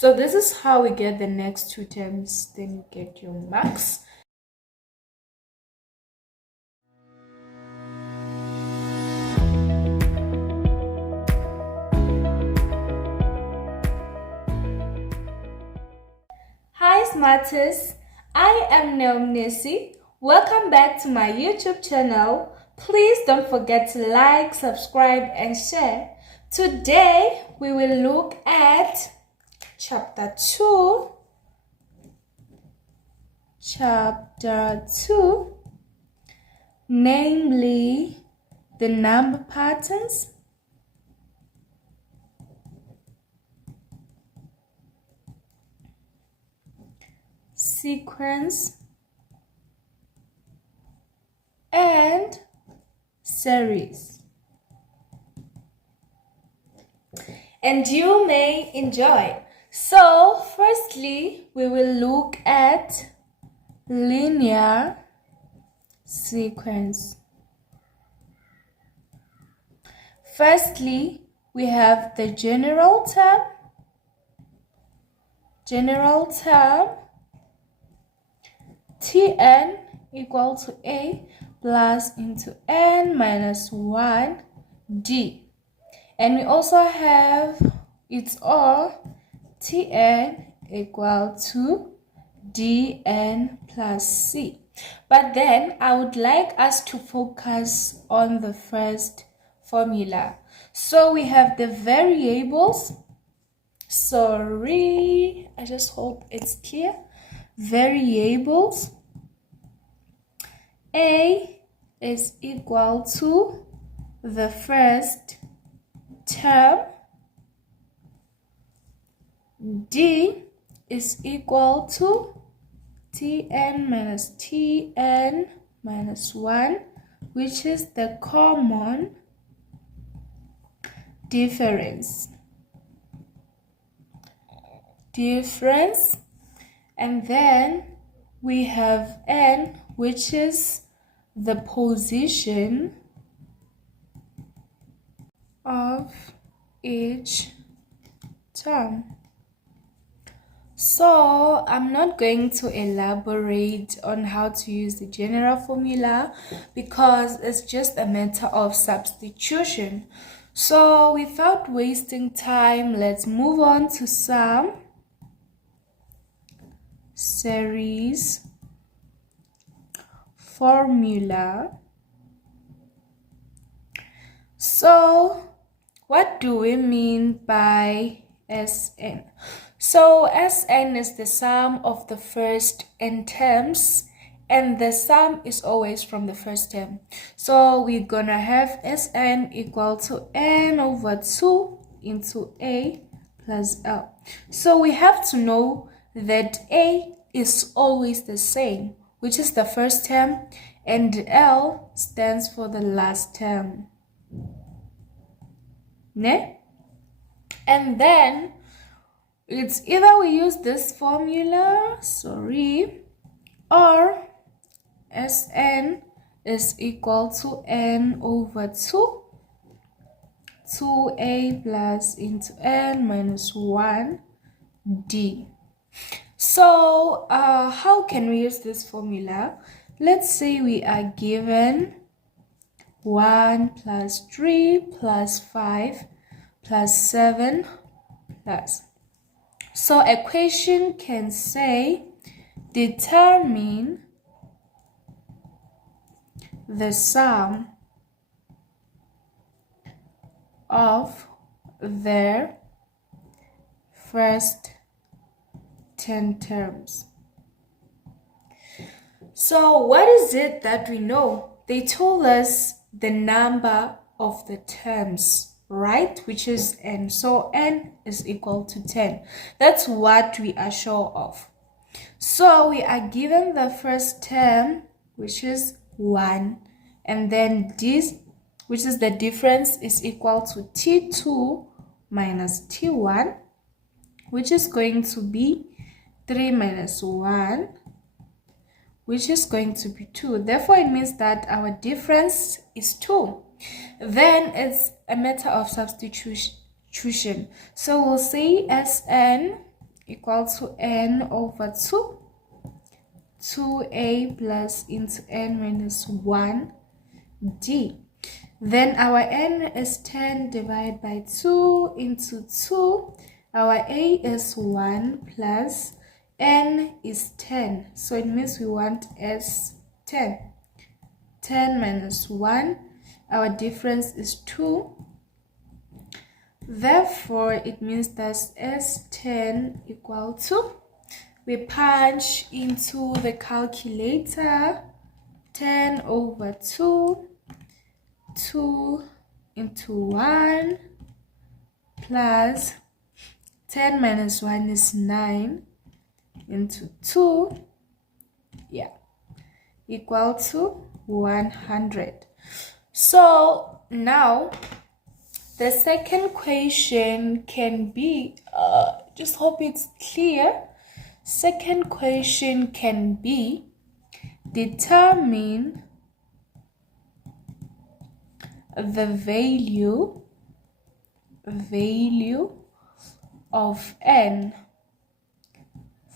So this is how we get the next two terms. Then you get your marks. Hi Smarters, I am Neomnesi. Welcome back to my YouTube channel. Please don't forget to like, subscribe and share. Today we will look at Chapter 2, namely the number patterns, sequence, and series. And you may enjoy. So, firstly, we will look at linear sequence. Firstly, we have the general term, Tn equal to A plus into n minus 1 d. And we also have its all Tn equal to Dn plus C. But then I would like us to focus on the first formula. So we have the variables. Sorry, I just hope it's clear. Variables. A is equal to the first term. D is equal to Tn minus 1, which is the common difference. And then we have n, which is the position of each term. So I'm not going to elaborate on how to use the general formula because it's just a matter of substitution. So without wasting time, let's move on to some series formula. So what do we mean by Sn? So Sn is the sum of the first n terms, and the sum is always from the first term. So we're gonna have Sn equal to n over 2 into A plus L. So we have to know that A is always the same, which is the first term, and L stands for the last term. Ne? And then it's either we use this formula, or Sn is equal to n over 2, 2a plus into n minus 1 d. So how can we use this formula? Let's say we are given 1 plus 3 plus 5 plus 7 plus. So a question can say, determine the sum of their first 10 terms. So what is it that we know? They told us the number of the terms, right? Which is n. So n is equal to 10. That's what we are sure of. So we are given the first term, which is 1. And then this, which is the difference, is equal to T2 minus T1, which is going to be 3 minus 1, which is going to be 2. Therefore, it means that our difference is 2. Then it's a matter of substitution. So we'll say Sn equal to n over 2. 2a plus into n minus 1 d. Then our n is 10 divided by 2 into 2. Our a is 1 plus n is 10. So it means we want s 10. 10 minus 1. Our difference is 2. Therefore, it means that S10 equal to, we punch into the calculator, 10 over 2, 2 into 1, plus 10 minus 1 is 9, into 2, equal to 100. So now, the second question can be, just hope it's clear. Second question can be, determine the value of n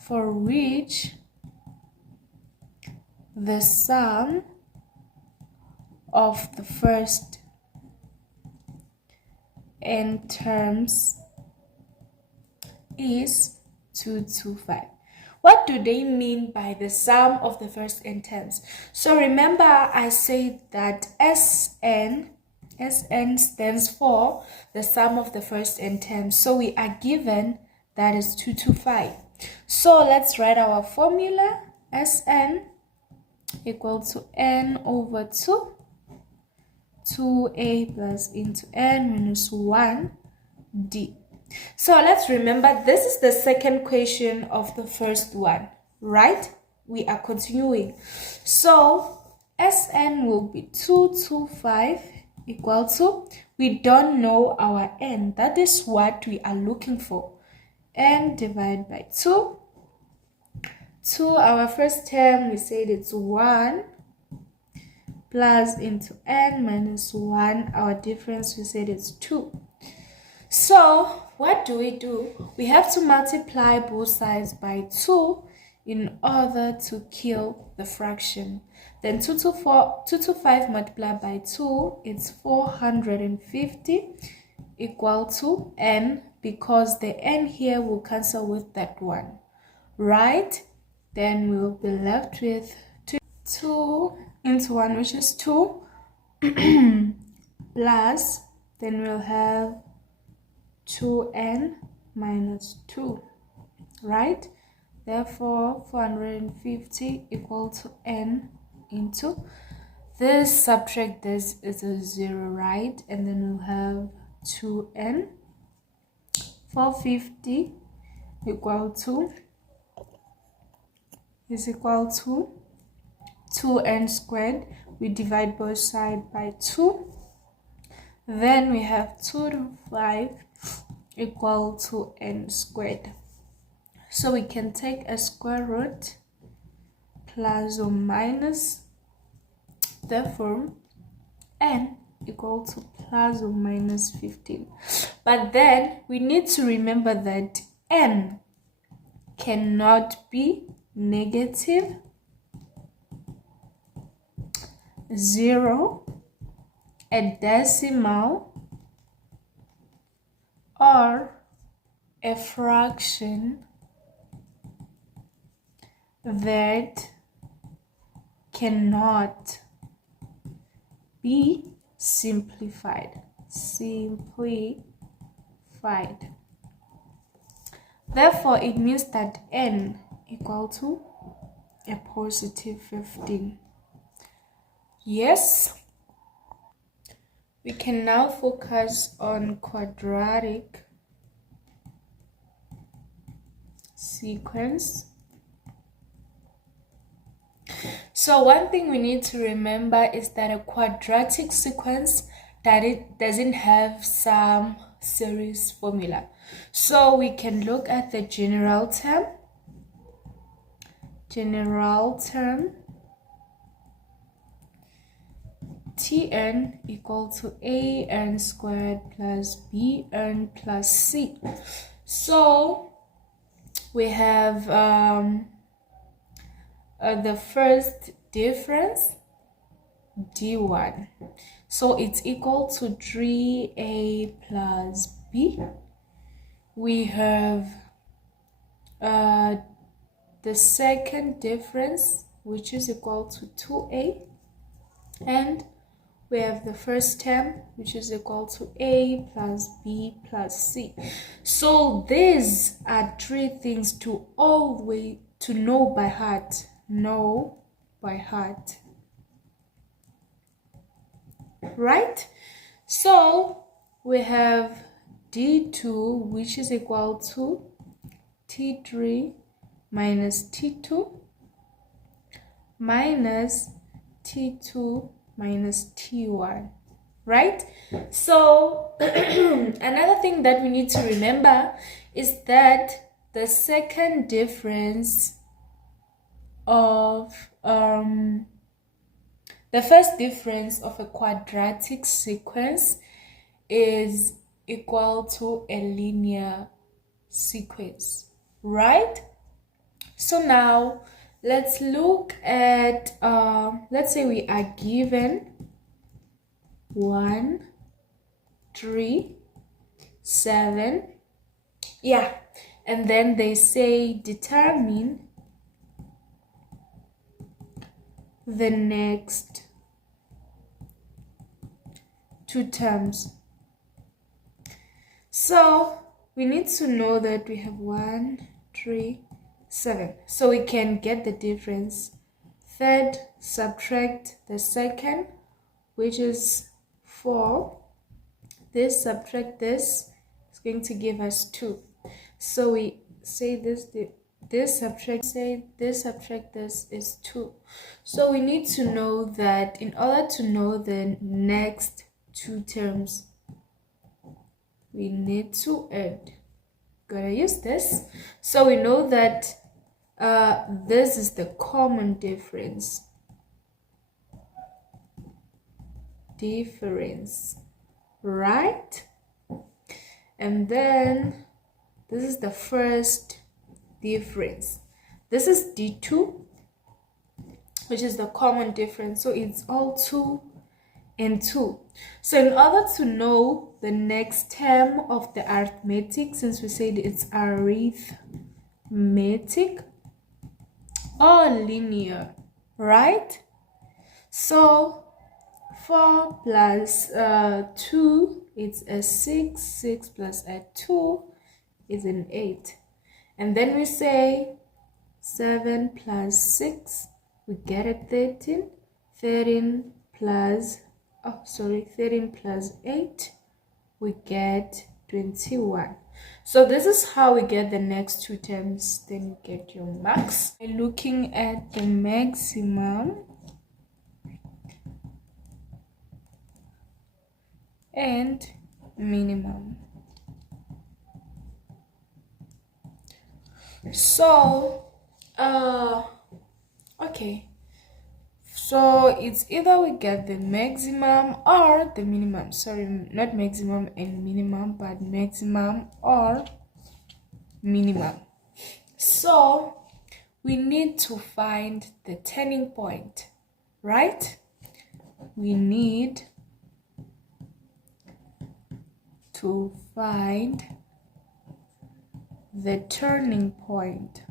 for which the sum of the first n terms is 225. What do they mean by the sum of the first n terms? So remember I said that Sn stands for the sum of the first n terms. So we are given that is 225. So let's write our formula. Sn equal to n over 2. 2a plus into n minus 1 d. So let's remember this is the second question of the first one, right? We are continuing. So Sn will be 225 equal to, we don't know our n. That is what we are looking for. N divided by 2. 2, our first term, we said it's 1. Plus into n minus 1, our difference, we said it's 2. So what do? We have to multiply both sides by 2 in order to kill the fraction. Then 2 to 5 multiplied by 2, it's 450 equal to n, because the n here will cancel with that one, right? Then we'll be left with 2 into 1, which is 2, plus, then we'll have 2n minus 2, right? Therefore, 450 equal to n into this, subtract this, is a 0, right? And then we'll have 2n. 450 is equal to 2n squared. We divide both sides by 2. Then we have 2 to 5 equal to n squared. So we can take a square root plus or minus. Therefore, n equal to plus or minus 15. But then we need to remember that n cannot be negative, 0, a decimal, or a fraction that cannot be simplified. Therefore, it means that n equal to a positive 15. Yes. We can now focus on quadratic sequence. So one thing we need to remember is that a quadratic sequence, that it doesn't have some series formula. So we can look at the general term. Tn equal to an squared plus bn plus c. So we have the first difference, D1. So it's equal to 3a plus b. We have the second difference, which is equal to 2a. And we have the first term, which is equal to a plus b plus c. So these are three things to always to know by heart. Know by heart. Right? So we have D2, which is equal to T3 minus T2 minus T2 minus T1, right? So another thing that we need to remember is that the second difference of the first difference of a quadratic sequence is equal to a linear sequence, right? So now let's look at, let's say we are given 1, 3, 7, yeah, and then they say determine the next two terms. So we need to know that we have 1, 3, 7. So we can get the difference. Third, subtract the second, which is 4. This subtract this is going to give us 2. So we say this subtract this is 2. So we need to know that in order to know the next two terms, we need to add. Gotta use this. So we know that this is the common difference. Right? And then this is the first difference. This is D2, which is the common difference. So it's all 2 and 2. So in order to know the next term of the arithmetic, since we said it's arithmetic or linear, right? So 4 plus 2, it's a 6. 6 plus a 2 is an 8. And then we say 7 plus 6, we get a 13. 13 plus 8, we get 21. So this is how we get the next two terms. Then you get your max. By looking at the maximum and minimum. So okay, so it's either we get the maximum or the minimum. Sorry, not maximum and minimum, but maximum or minimum. So we need to find the turning point, right? We need to find the turning point.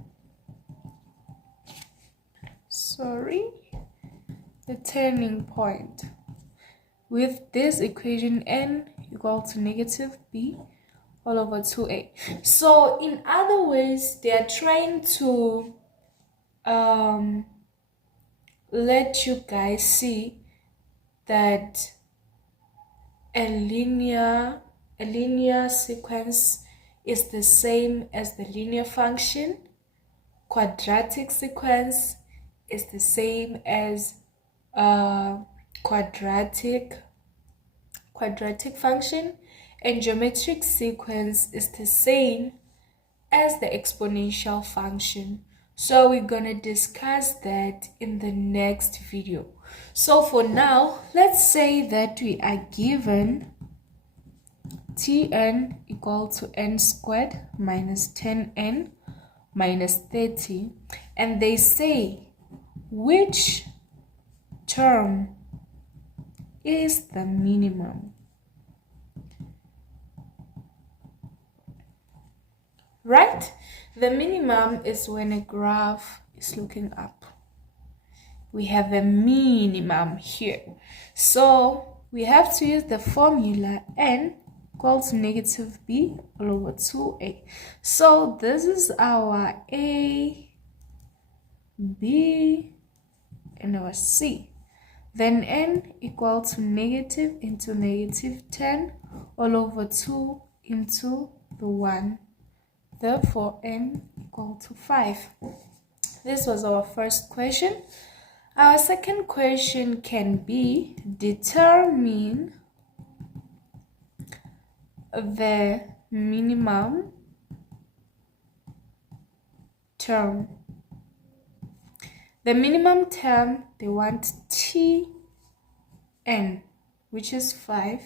The turning point with this equation n equal to negative b all over 2a. So in other ways, they are trying to let you guys see that a linear sequence is the same as the linear function. Quadratic sequence is the same as quadratic function, and geometric sequence is the same as the exponential function. So we're gonna discuss that in the next video. So for now, let's say that we are given Tn equal to n squared minus 10n minus 30, and they say which term is the minimum. Right? The minimum is when a graph is looking up. We have a minimum here. So we have to use the formula n equals negative b all over 2a. So this is our a, b, and our c. Then n equal to negative into negative 10 all over 2 into the 1. Therefore, n equal to 5. This was our first question. Our second question can be determine the minimum term. The minimum term, they want Tn, which is 5,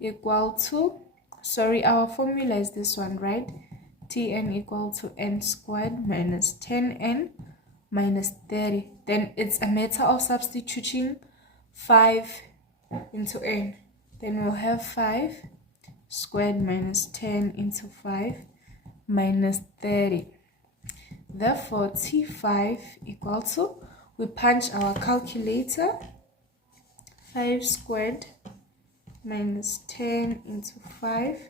equal to, our formula is this one, right? Tn equal to n squared minus 10n minus 30. Then it's a matter of substituting 5 into n. Then we'll have 5 squared minus 10 into 5 minus 30. Therefore, T5 equal to, we punch our calculator, 5 squared minus 10 into 5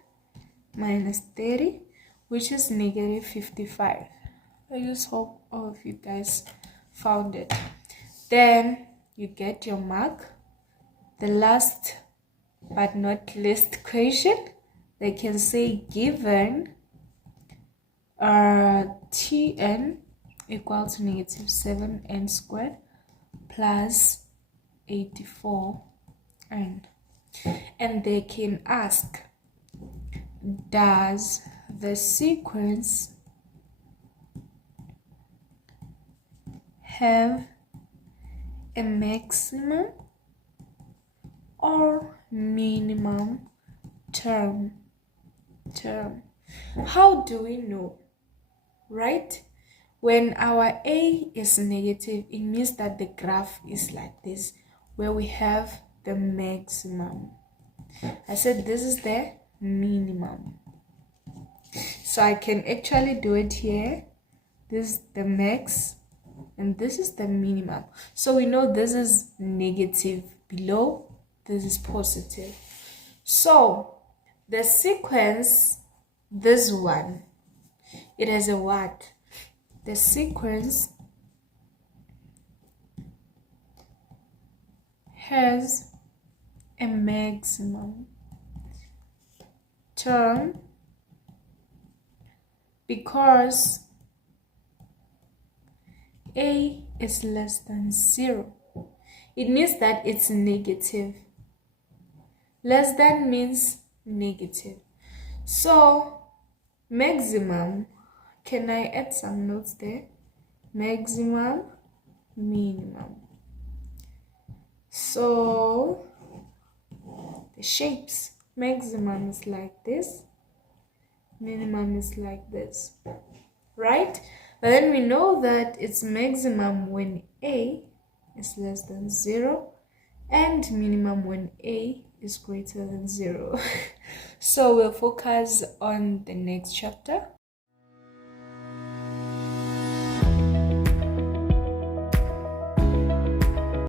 minus 30, which is negative 55. I just hope all of you guys found it. Then you get your mark. The last but not least question, they can say given Tn equal to negative 7n squared plus 84n. And they can ask, does the sequence have a maximum or minimum term? How do we know? Right? When our a is negative, it means that the graph is like this, where we have the maximum. I said this is the minimum. So I can actually do it here. This is the max and this is the minimum. So we know this is negative below, this is positive. So the sequence, this one, it has a what? The sequence has a maximum term because a is less than 0. It means that it's negative. Less than means negative. So maximum, can I add some notes there? Maximum, minimum. So the shapes, maximum is like this, minimum is like this, right? But then we know that it's maximum when a is less than 0 and minimum when a is greater than 0. So we'll focus on the next chapter.